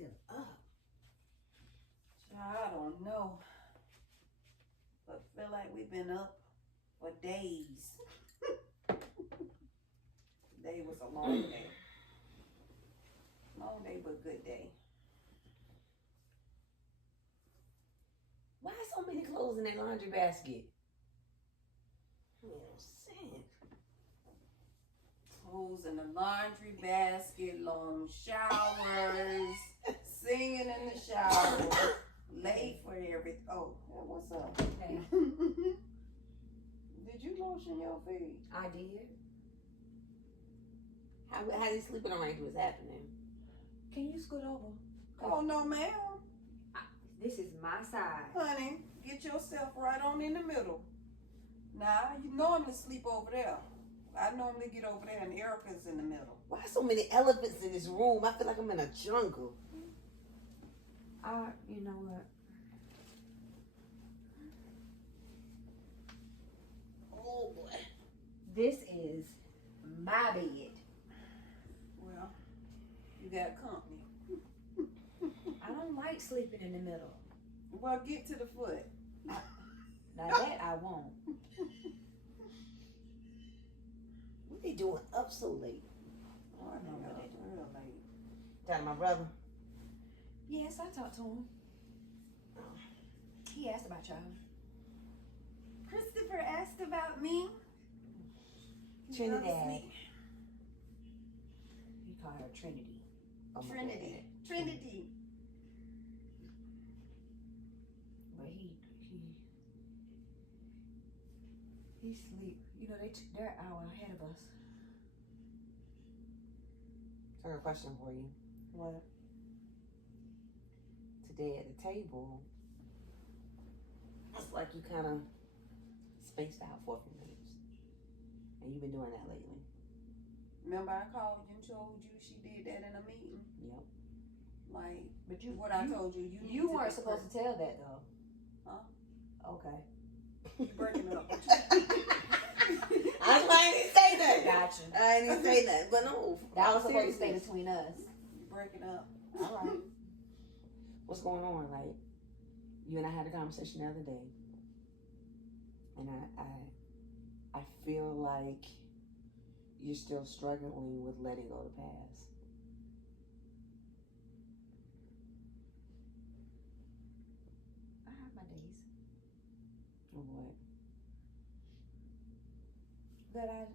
still up? I don't know. But feel like we've been up for days. Today was a long day. Long day, but good day. Why so many clothes in that laundry basket? Oh, sin. Clothes in the laundry basket, long showers, singing in the shower, late for everything. Oh, what's up? Hey. Did you lotion your feet? I did. How these sleeping arrangements happening? Can you scoot over? Oh, no, ma'am. This is my side. Honey, get yourself right on in the middle. Nah, you normally sleep over there. I normally get over there and Earica's in the middle. Why so many elephants in this room? I feel like I'm in a jungle. You know what? Oh boy. This is my bed. Well, you got company. I don't like sleeping in the middle. Well, get to the foot. Now that I won't. What they doing up so late? Oh, I know what they doing real late. Talking to my brother? Yes, I talked to him. He asked about y'all. Christopher asked about me. Trinidad. You call her Trinity. Oh, Trinity. Trinity. But he sleep. You know, they're an hour ahead of us. So I got a question for you. What? Today at the table, it's like you kind of spaced out for a few minutes. And you've been doing that lately. Remember I called you and told you she did that in a meeting? Yep. Like, but I told you. You weren't supposed to tell that though. Huh? Okay. You breaking up. I didn't even say that. Gotcha. I didn't even say that. But no. That was supposed to stay between us. You breaking up. All right. What's going on? Like, you and I had a conversation the other day. And I feel like you're still struggling with letting go of the past. I have my days. Of what? That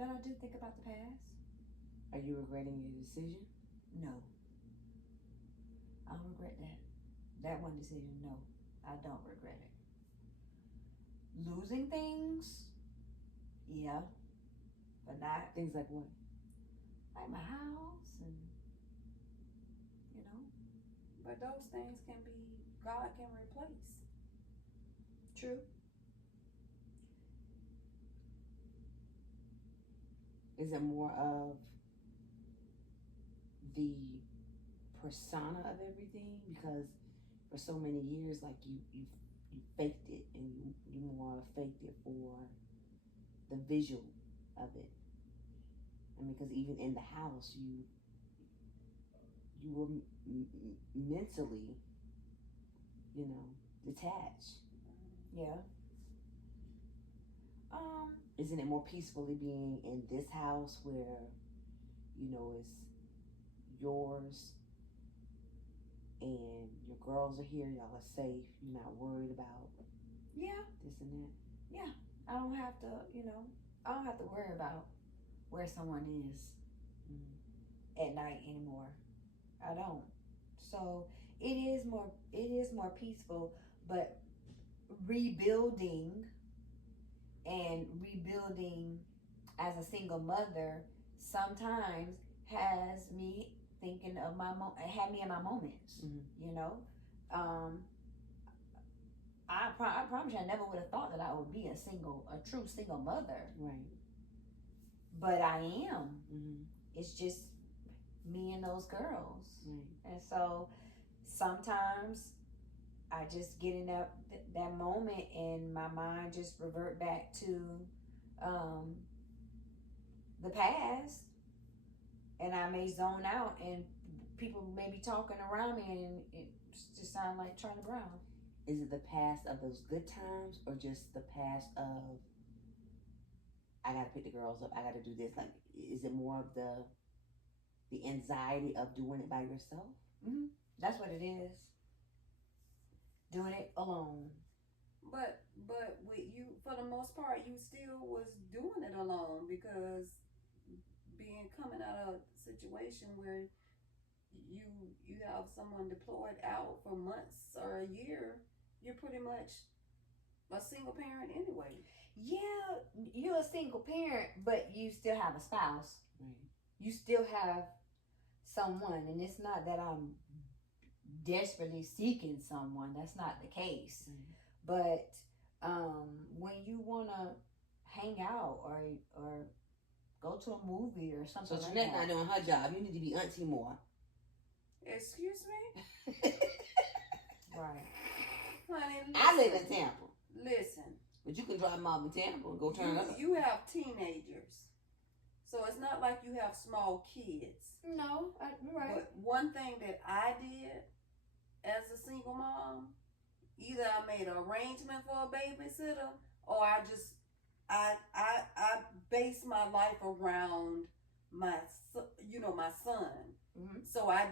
I do think about the past. Are you regretting your decision? No. I don't regret that. That one decision, no. I don't regret it. Losing things, yeah. But not Things like what? like my house and, you know. But those things God can replace. True. Is it more of the persona of everything? Because for so many years, like you faked it, and you more faked it for the visual of it. I mean, because even in the house, you were mentally, detached. Yeah. Isn't it more peacefully being in this house where, it's yours and your girls are here, y'all are safe, you're not worried about this and that? Yeah. I don't have to, I don't have to worry about where someone is at night anymore. I don't. So it is more peaceful, but rebuilding as a single mother sometimes has me thinking of had me in my moments. I promise you, I never would have thought that I would be a true single mother. Right. But I am. Mm-hmm. It's just me and those girls. Right. And so sometimes I just get in that moment and my mind just revert back to the past, and I may zone out and people may be talking around me and it just sound like Charlie Brown. Is it the past of those good times or just the past of I gotta pick the girls up, I gotta do this? Like, is it more of the anxiety of doing it by yourself? Mm-hmm. That's what it is. Doing it alone. But with you, for the most part, you still was doing it alone because coming out of a situation where you have someone deployed out for months or a year, you're pretty much a single parent anyway. Yeah, you're a single parent, but you still have a spouse. Right. You still have someone, and it's not that I'm desperately seeking someone. That's not the case. But when you want to hang out or go to a movie or something So like Trinnett that. not doing her job. You need to be auntie more. Excuse me? Right. Honey, listen. I live in Tampa. Listen. But you can drop them off in Tampa and go turn up. You have teenagers. So it's not like you have small kids. No, you're right. But one thing that I did as a single mom, either I made an arrangement for a babysitter or I based my life around my son. Mm-hmm. So I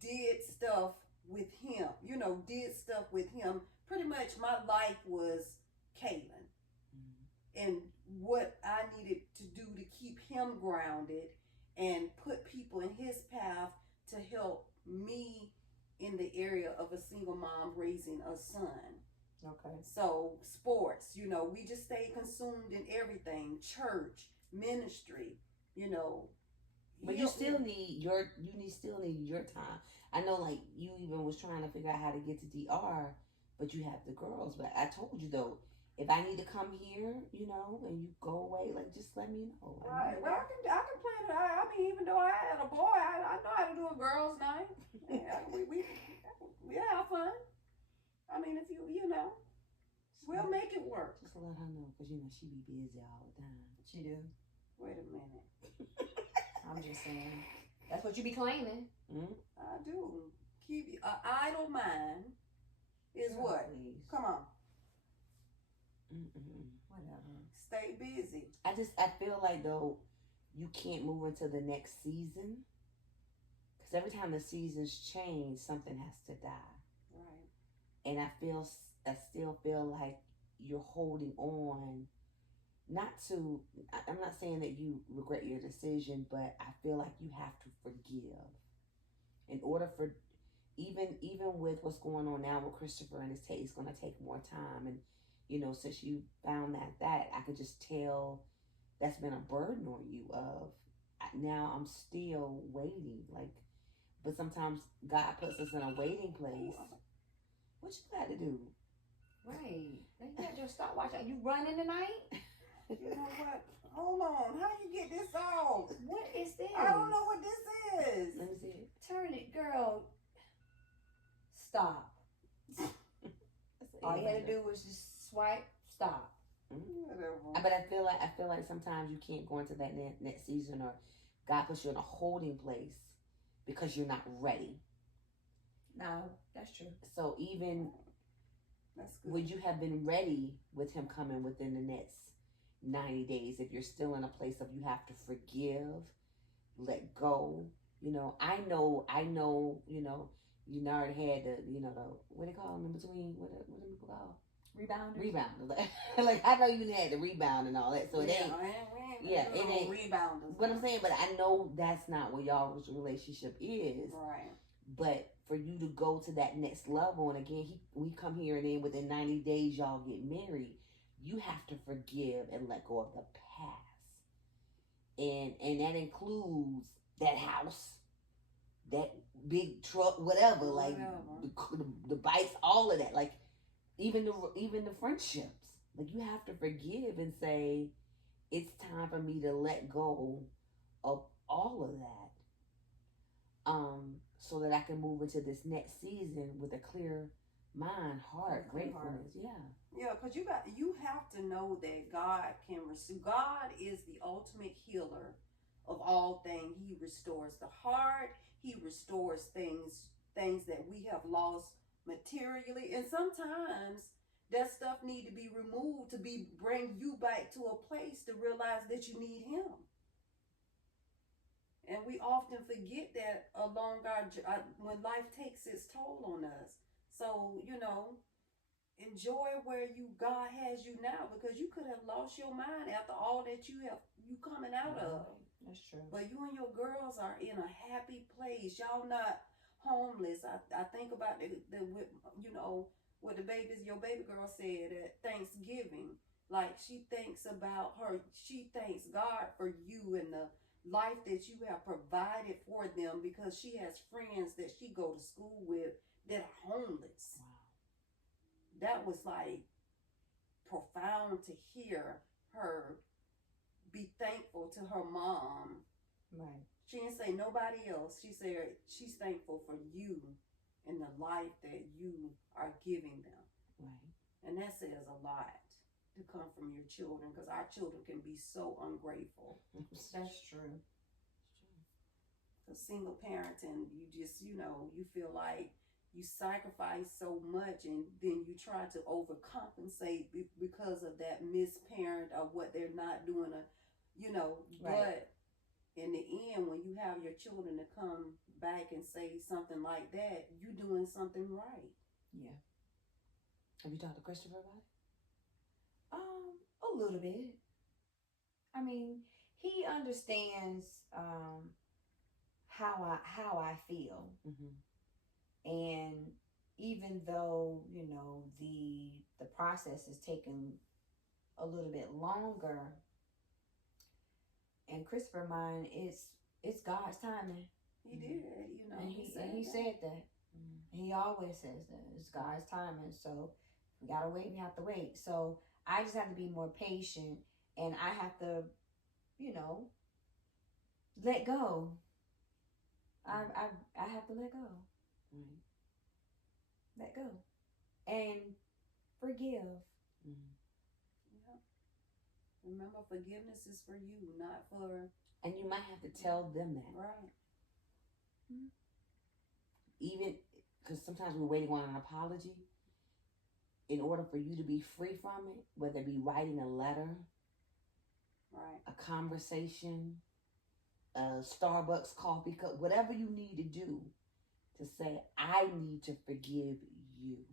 did stuff with him, Pretty much my life was Kaylin. Mm-hmm. And what I needed to do to keep him grounded and put people in his path to help me in the area of a single mom raising a son. Okay. So sports, we just stayed consumed in everything, church, ministry, But you still need your time. I know, like, you even was trying to figure out how to get to DR, but you have the girls. But I told you, though, if I need to come here, and you go away, like, just let me know. Right. Well, I can plan it. I mean, even though I had a boy, I know how to do a girls' night. we have fun. I mean, if we'll make it work. Just let her know, because, she be busy all the time. She do. Wait a minute. I'm just saying. That's what you be claiming. Mm-hmm. I do. Keep an idle mind is what? Please. Come on. Mm-mm. Whatever. Stay busy. I feel like, though, you can't move into the next season. Because every time the seasons change, something has to die. Right. And I still feel like you're holding on. I'm not saying that you regret your decision, but I feel like you have to forgive. In order for, even with what's going on now with Christopher and it's going to take more time. And, since you found that I could just tell that's been a burden on you of, now I'm still waiting. Like, but sometimes God puts us in a waiting place. What you got to do? Right. You got your stopwatch. Are you running tonight? You know what? Hold on. How you get this off? What is this? I don't know what this is. Let me see it. Turn it, girl. Stop. All you had to do was just swipe. Stop. Mm-hmm. Whatever. But I feel like sometimes you can't go into that next season, or God puts you in a holding place because you're not ready. No, that's true. So even That's good. would you have been ready with him coming within the next 90 days if you're still in a place of you have to forgive, let go? I know, you already had the, what they call them in between, what do people call? Rebounders. Like, I know you had the rebound and all that, so it ain't. It ain't rebounders. But I'm saying, but I know that's not what y'all's relationship is. Right. But for you to go to that next level, and again, we come here and then within 90 days y'all get married, you have to forgive and let go of the past. And that includes that house, that big truck, whatever, like the bikes, all of that. Like, even the friendships. Like, you have to forgive and say, it's time for me to let go of all of that. So that I can move into this next season with a clear mind, heart, gratefulness. Yeah, because you have to know that God can restore. God is the ultimate healer of all things. He restores the heart. He restores things that we have lost materially, and sometimes that stuff need to be removed to bring you back to a place to realize that you need him. And we often forget that along when life takes its toll on us. So, enjoy where God has you now, because you could have lost your mind after all that you coming out of. That's true. But you and your girls are in a happy place. Y'all not homeless. I think about what your baby girl said at Thanksgiving. Like, she thanks God for you and the life that you have provided for them, because she has friends that she go to school with that are homeless. Wow. That was like profound to hear her be thankful to her mom. Right. She didn't say nobody else. She said she's thankful for you and the life that you are giving them. Right. And that says a lot to come from your children, because our children can be so ungrateful. That's true. The single parenting, you just, you feel like you sacrifice so much, and then you try to overcompensate because of that misparent or what they're not doing, Right. But in the end, when you have your children to come back and say something like that, you're doing something right. Yeah. Have you talked to Christopher about it? A little bit. I mean, he understands how I feel. Mm-hmm. And even though, the process is taking a little bit longer, and Christopher mind, it's God's timing. He did, And he said that. Mm-hmm. He always says that it's God's timing. So if we gotta wait, we have to wait. So I just have to be more patient, and I have to, let go. I have to let go. Right. Let go. And forgive. Mm-hmm. Yeah. Remember, forgiveness is for you, not for... And you might have to tell them that. Right. Mm-hmm. Even, because sometimes we're waiting on an apology. In order for you to be free from it, whether it be writing a letter, right, a conversation, a Starbucks coffee cup, whatever you need to do to say, I need to forgive you.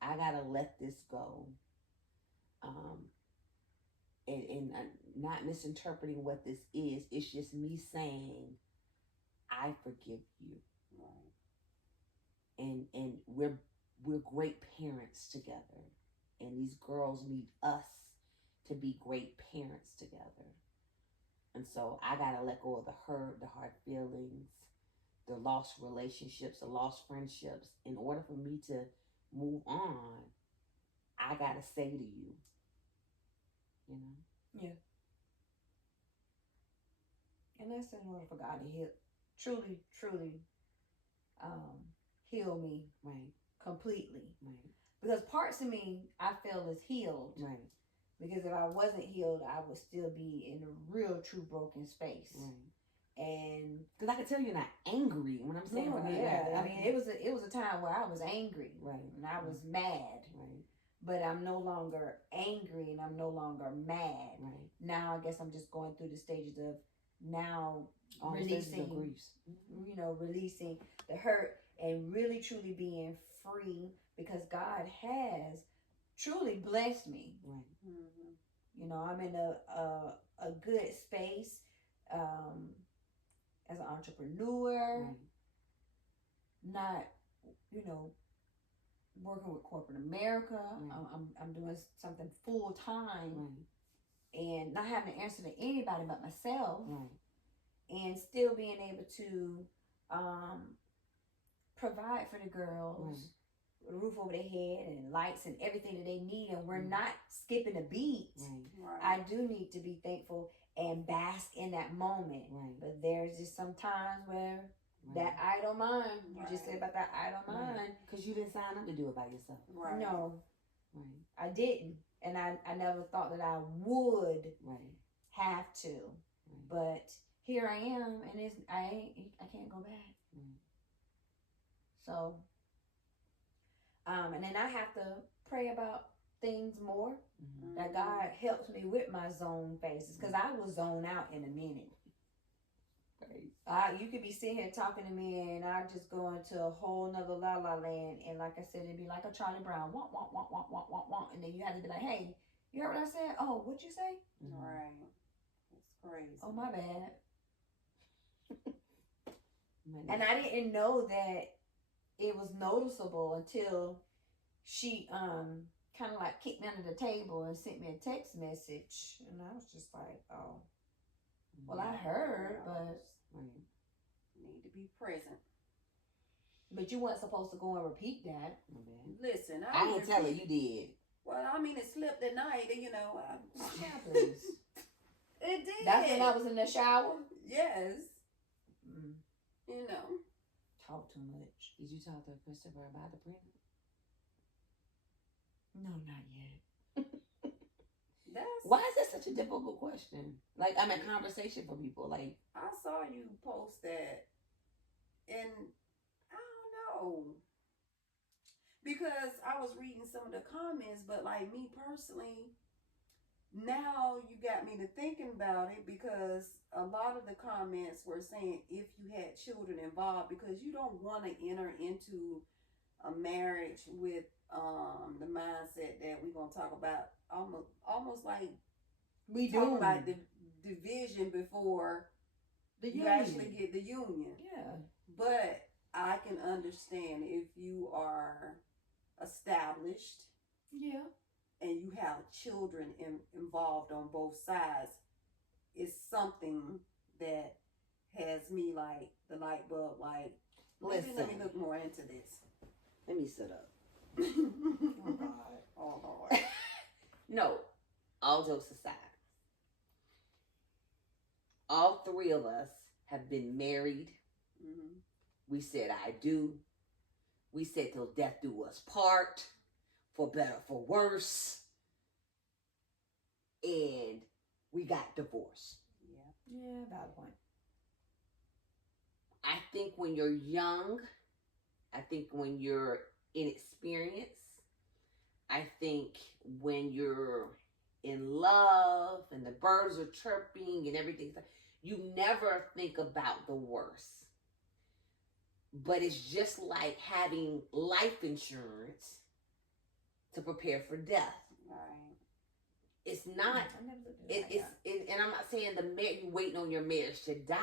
I gotta let this go. And not misinterpreting what this is. It's just me saying, I forgive you. Right. And we're great parents together. And these girls need us to be great parents together. And so I gotta let go of the hurt, the hard feelings, the lost relationships, the lost friendships. In order for me to move on, I gotta say to you, Yeah. And that's in order for God to truly heal me, right, completely. right. Because parts of me I feel is healed. Right. Because if I wasn't healed, I would still be in a real true broken space. Right. And because I can tell you're not angry when I'm saying for me. Yeah, I mean, it was a time where I was angry, right, and I was mad, right. But I'm no longer angry, and I'm no longer mad. Right. Now I guess I'm just going through the stages of now all releasing, releasing the hurt and really truly being free, because God has truly blessed me. Right. Mm-hmm. I'm in a good space as an entrepreneur, right. Not working with corporate America. Right. I'm doing something full time, right. And not having to answer to anybody but myself, right. And still being able to provide for the girls. Right. A roof over their head and lights and everything that they need, and we're not skipping a beat. Right. I do need to be thankful and bask in that moment. Right. But there's just some times where that idle mind, you just said about that idle mind. Because you didn't sign up to do it by yourself. Right. No. Right. I didn't. And I never thought that I would right. have to. Right. But here I am, and I can't go back. Mm. So, and then I have to pray about things more. Mm-hmm. That God helps me with my zone phases, because I will zone out in a minute. You could be sitting here talking to me, and I just go into a whole nother la la land, and like I said, it'd be like a Charlie Brown, womp womp womp womp womp womp womp, and then you have to be like, hey, you heard what I said? Oh, what'd you say? Mm-hmm. Right. It's crazy. Oh, my bad. And I didn't know that it was noticeable until she kind of like kicked me under the table and sent me a text message, and I was just like, oh, well, I heard, but Need to be present. but you weren't supposed to go and repeat that. Okay. Listen, I didn't tell her, you did. Well, I mean, it slipped at night, you know. Please. It did. That's when I was in the shower. Yes. Mm, You know. talk too much. Did you talk to Christopher about the prenup? No, not yet. That's. Why is that such a difficult question? Like, I'm in conversation for people. Like, I saw you post that, and I don't know, because I was reading some of the comments, but like me personally, now you got me to thinking about it, because a lot of the comments were saying if you had children involved, because you don't want to enter into a marriage with the mindset that we're gonna talk about almost like We talk do about the division before the you union. actually get the union. Yeah. But I can understand if you are established Yeah. and you have children involved on both sides, it's something that has me like the light bulb, like, maybe let me look more into this. let me sit up. Oh God. Oh Lord. No, all jokes aside, all three of us have been married. Mm-hmm. We said I do. We said till death do us part, for better, for worse. And we got divorced. Yeah. Yeah, valid point. I think when you're young, I think when you're inexperienced, I think when you're in love and the birds are chirping and everything, you never think about the worst. But it's just like having life insurance to prepare for death. Right. It's not. I never looked at it like that. And I'm not saying you waiting on your marriage to die.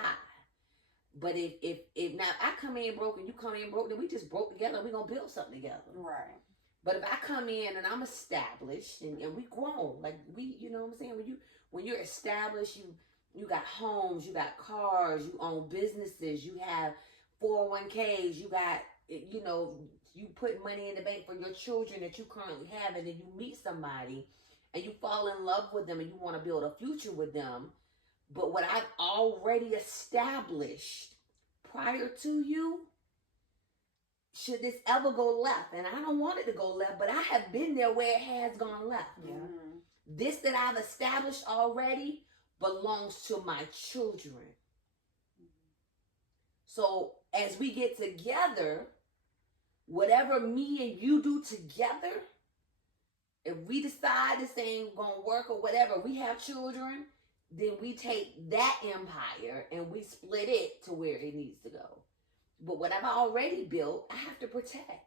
But if now I come in broke and you come in broke, then we just broke together and we gonna build something together. Right. But if I come in and I'm established and we grown, like we, you know what I'm saying? When you're established, you got homes, you got cars, you own businesses, you have 401ks, you got, you know, you put money in the bank for your children that you currently have, and then you meet somebody and you fall in love with them and you want to build a future with them. But what I've already established prior to you, should this ever go left, and I don't want it to go left, but I have been there where it has gone left. Yeah. Mm-hmm. This that I've established already belongs to my children. So as we get together, whatever me and you do together, if we decide this ain't gonna work or whatever, we have children, then we take that empire and we split it to where it needs to go. But what I've already built, I have to protect.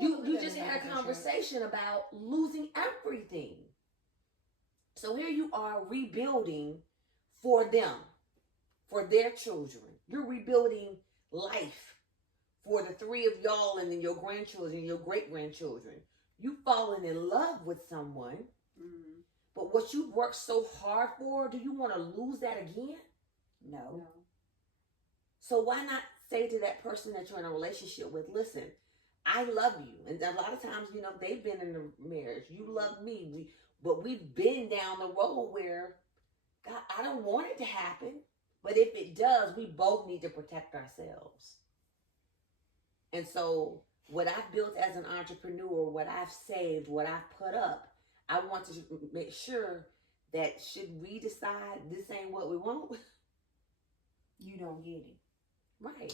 You just had a conversation about losing everything. So here you are rebuilding for them, for their children. You're rebuilding life for the three of y'all and then your grandchildren and your great-grandchildren. You've fallen in love with someone, Mm-hmm. but what you've worked so hard for, do you want to lose that again? No. No. So why not say to that person that you're in a relationship with, listen, I love you. And a lot of times, you know, they've been in a marriage. You love me. But we've been down the road where, God, I don't want it to happen. But if it does, we both need to protect ourselves. And so what I've built as an entrepreneur, what I've saved, what I've put up, I want to make sure that should we decide this ain't what we want, You don't get it. right?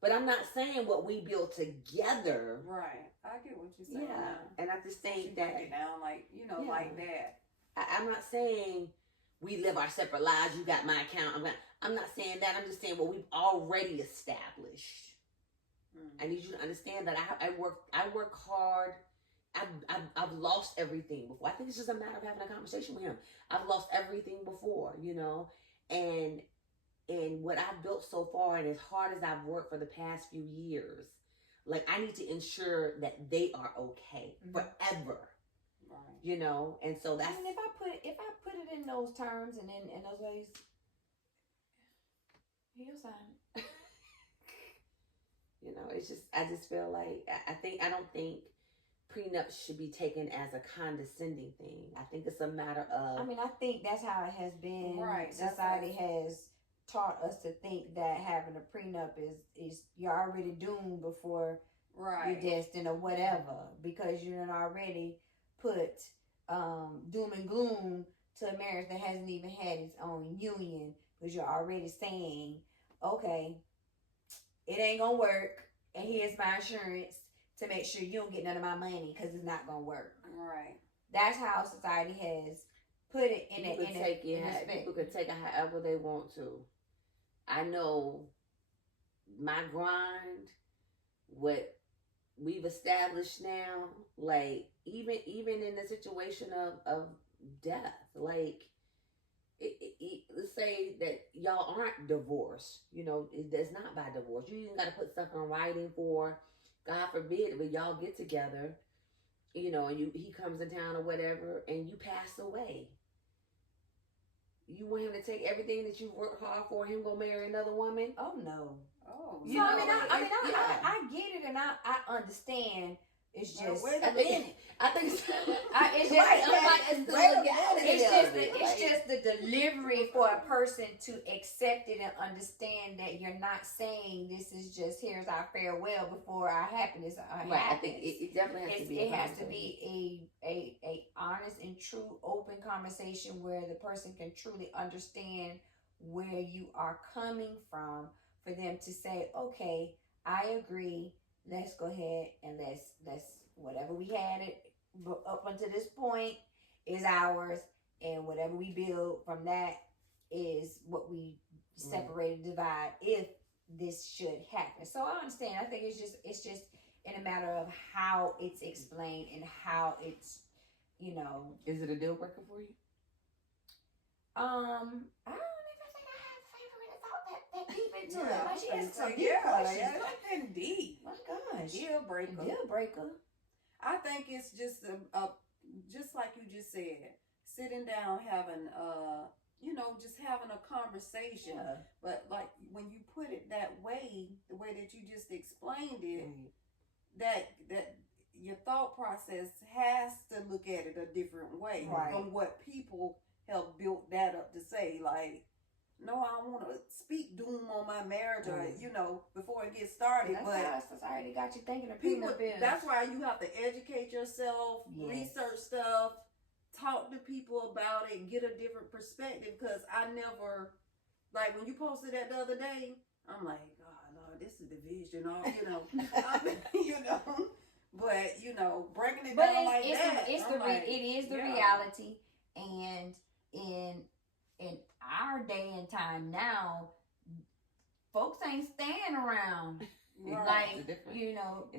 But I'm not saying what we build together. Right. I get what you're saying. Yeah, and I just You think break that it down like, Yeah. like that. I'm not saying we live our separate lives. You got my account. I'm not saying that. I'm just saying what we've already established. I need you to understand that I work hard. I've lost everything before. I think it's just a matter of having a conversation with him. I've lost everything before, and what I've built so far, and as hard as I've worked for the past few years, like I need to ensure that they are okay forever. Right. And so that's. I mean, if I put it in those terms and in those ways, he'll sign it. It's just, I just feel like, I don't think prenups should be taken as a condescending thing. I think it's a matter of. I mean, I think that's how it has been. Right. Society has taught us to think that having a prenup is you're already doomed before Right. you're destined or whatever, because you done already put doom and gloom to a marriage that hasn't even had its own union, because you're already saying, okay, it ain't gonna work, and here's my insurance to make sure you don't get none of my money because it's not gonna work. Right. That's how society has put it in People could take it however they want to. I know my grind, what we've established now, like even in the situation of death, like let's say that y'all aren't divorced, it's not by divorce. You even got to put stuff in writing for, God forbid, but y'all get together, and he comes in town or whatever, and you pass away. You want him to take everything that you've worked hard for, him go marry another woman? Oh no. Oh. So I get it, and I understand. It's just wait a minute. I think it's it's just the delivery for a person to accept it and understand that you're not saying this is just here's our farewell before our happiness happens. I think it definitely has to be. It has to be a honest and true open conversation where the person can truly understand where you are coming from, for them to say, okay, I agree. Let's go ahead and let's whatever we had it up until this point is ours, and whatever we build from that is what we separate and divide if this should happen. So I understand. I think it's just in a matter of how it's explained and how it's, Is it a deal breaker for you? I don't even think I have favorite thought that deep into it. Like, she has some deep Yeah, questions. nothing deep. My gosh. Deal breaker. Deal breaker. I think it's just just like you just said, sitting down, having just having a conversation. Yeah. But like when you put it that way, the way that you just explained it, that your thought process has to look at it a different way from what people have built that up to say. Like, no, I don't want to speak doom on my marriage, or before it gets started. That's but how society got you thinking of people, prenup is. that's why you have to educate yourself, research stuff, talk to people about it, get a different perspective. Because I never, like when you posted that the other day, I'm like, God, Lord, this is division, all but breaking it down like that. It is the reality, and in our day and time now, folks ain't staying around. Right. It's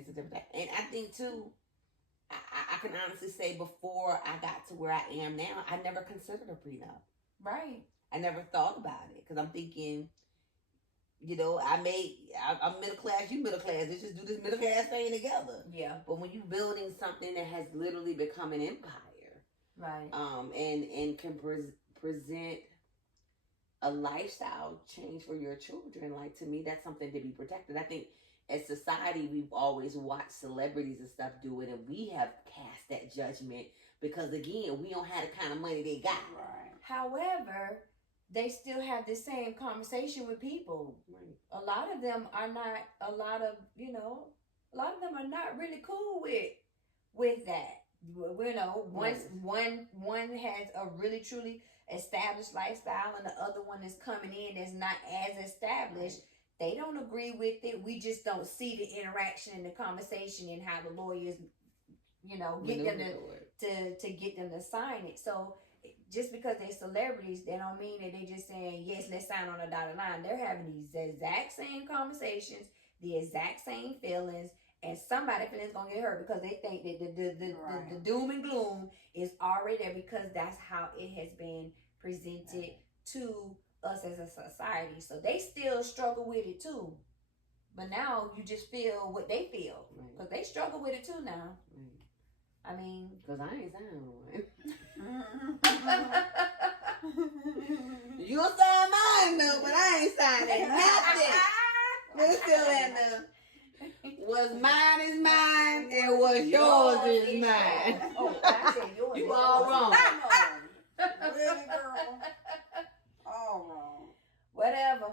a different. And I think too, I can honestly say before I got to where I am now, I never considered a prenup. Right. I never thought about it because I'm thinking, I'm middle class, you middle class. Let's just do this middle class thing together. Yeah. But when you're building something that has literally become an empire, right, and can present a lifestyle change for your children, like, to me, that's something to be protected. I think as society, we've always watched celebrities and stuff do it, and we have cast that judgment because, again, we don't have the kind of money they got. Right. However, they still have the same conversation with people. Right. A lot of them are not. A lot of them are not really cool with that. You know, one has a really truly established lifestyle, and the other one is coming in that's not as established. They don't agree with it. We just don't see the interaction and the conversation and how the lawyers, you know, get them to get them to sign it. So just because they're celebrities, they don't mean that they just saying, yes, let's sign on a dotted line. They're having these exact same conversations, the exact same feelings, and somebody feelings gonna get hurt because they think that the doom and gloom is already there, because that's how it has been presented to us as a society. So they still struggle with it too. But now you just feel what they feel, because they struggle with it too now. I mean, because I ain't signed one. You sign mine though, but I ain't signing nothing. Let's still in there. What's mine is mine, and what's yours is mine. Oh, I said yours. You all wrong. Really, girl? All wrong. Whatever.